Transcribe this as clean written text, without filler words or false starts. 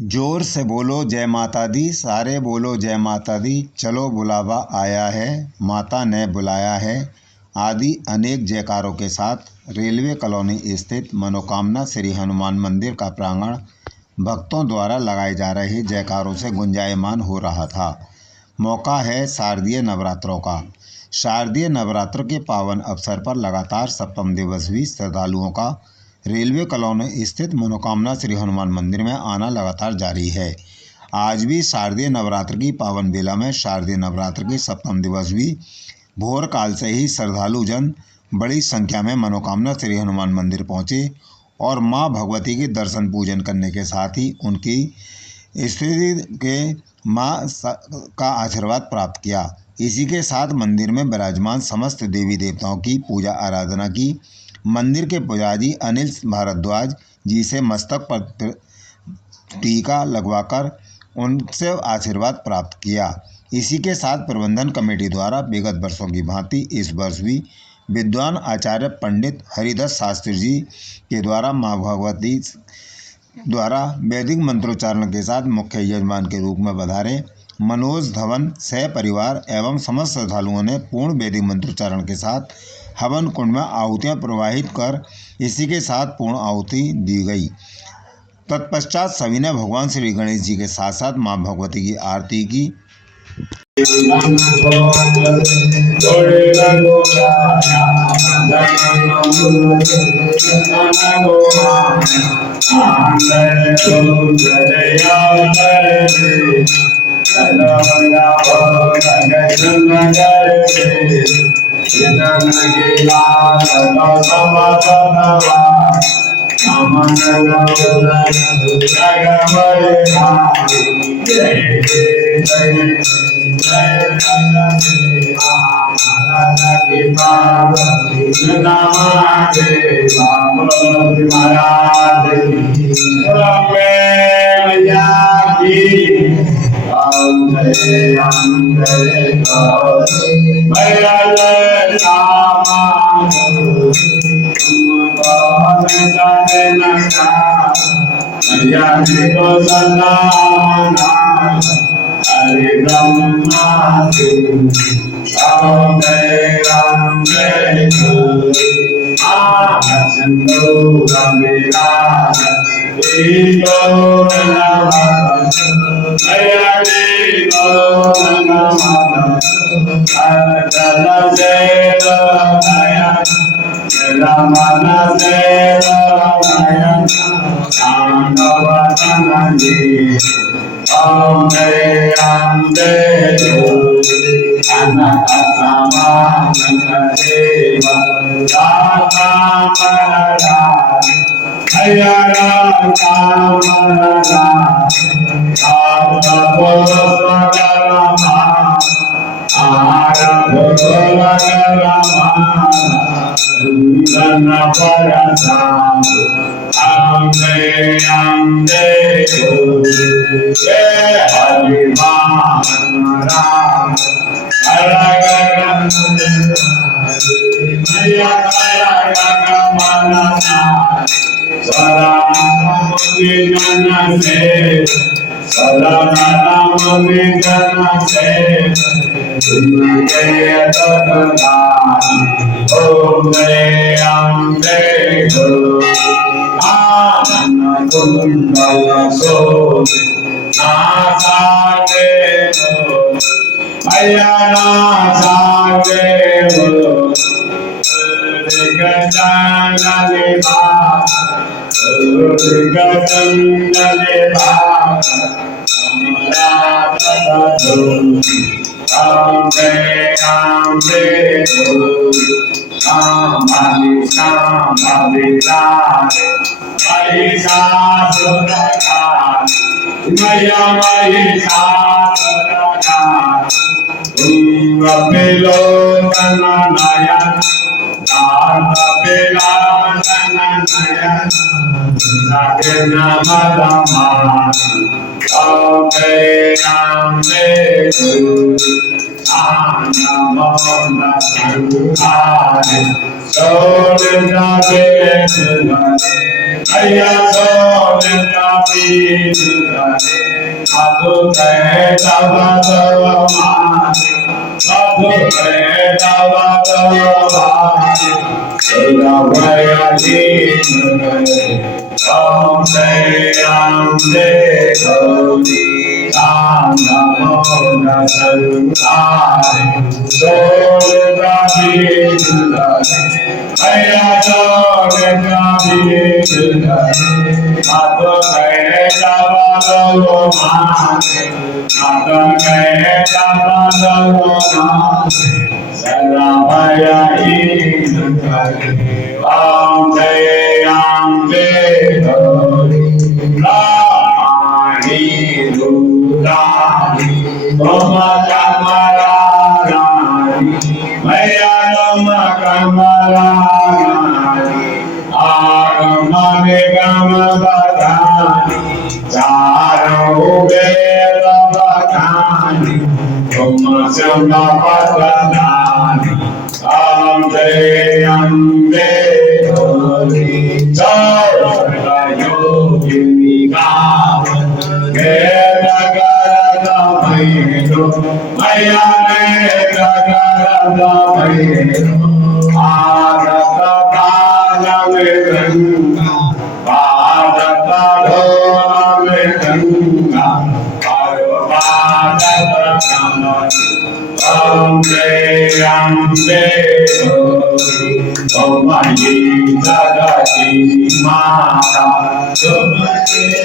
जोर से बोलो जय माता दी, सारे बोलो जय माता दी। चलो बुलावा आया है, माता ने बुलाया है। आदि अनेक जयकारों के साथ रेलवे कॉलोनी स्थित मनोकामना श्री हनुमान मंदिर का प्रांगण भक्तों द्वारा लगाए जा रहे जयकारों से गुंजायमान हो रहा था। मौका है शारदीय नवरात्रों का। शारदीय नवरात्र के पावन अवसर पर लगातार सप्तम दिवस भी श्रद्धालुओं का रेलवे कॉलोनी स्थित मनोकामना श्री हनुमान मंदिर में आना लगातार जारी है। आज भी शारदीय नवरात्र की पावन बेला में शारदीय नवरात्र के सप्तम दिवस भी भोर काल से ही श्रद्धालु जन बड़ी संख्या में मनोकामना श्री हनुमान मंदिर पहुंचे और मां भगवती के दर्शन पूजन करने के साथ ही उनकी स्थिति के मां का आशीर्वाद प्राप्त किया। इसी के साथ मंदिर में विराजमान समस्त देवी देवताओं की पूजा आराधना की। मंदिर के पुजारी अनिल भारद्वाज जी से मस्तक पर टीका लगवाकर उनसे आशीर्वाद प्राप्त किया। इसी के साथ प्रबंधन कमेटी द्वारा विगत वर्षों की भांति इस वर्ष भी विद्वान आचार्य पंडित हरिदास शास्त्री जी के द्वारा मां भगवती द्वारा वैदिक मंत्रोच्चारण के साथ मुख्य यजमान के रूप में पधारे मनोज धवन सह परिवार एवं समस्त श्रद्धालुओं ने पूर्ण वैदिक मंत्रोच्चारण के साथ हवन कुंड में आहुतियाँ प्रवाहित कर इसी के साथ पूर्ण आहुति दी गई। तत्पश्चात सभी ने भगवान श्री गणेश जी के साथ साथ मां भगवती की आरती की। भैया सोने का पीर करे साधु कहे तब तब माने साधु कहे तब तब माने सुरा भैया दीन करे ओम से गौरी राम नमो न संसारे सोने का पीर करे भैया सोने का पीर करे साधु कहे तब तब माने साधु कहे तब तब माने सदा भया हीन करे ओम जय गौरी रामाणी दुलारी ओम कमलारानी मैया ओम कमलारानी आगम निगम बधानी चारों वेद बधानी तुम सिंह पदनानी ओम जय अम्बे गौरी योगिनी गावन वेद गरद भैरो मैया वेद गरद भैरो आदत काल गंगा पादत ढोल गंगा पादत कमल ओम जय अम्बे गौरी ओम मयि जगती माता तुमके